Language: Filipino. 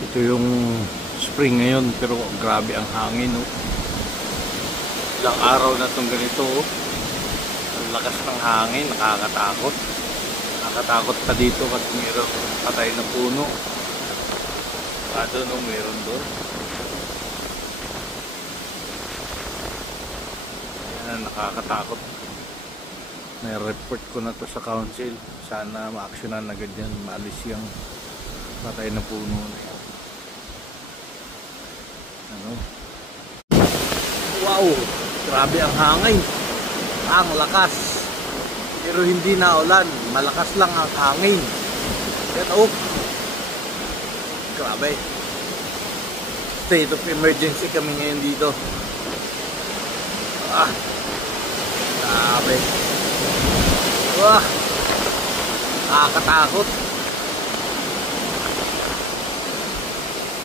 Ito yung spring ngayon, pero grabe ang hangin, oh. Ilang araw na itong ganito, oh. Ang lakas ng hangin, nakakatakot. Nakakatakot pa dito kasi mayroong patay na puno. Doon, oh, mayroon doon. Yan, nakakatakot. May report ko na to sa council. Sana ma-actionan agad yan, maalis yung patay na puno na yan. Ano? Wow! Grabe ang hangin. Ang lakas. Pero hindi na ulan. Malakas lang ang hangin. Yan, oh. Grabe. State of emergency kami ngayon dito. Grabe. Wah! Nakakatakot.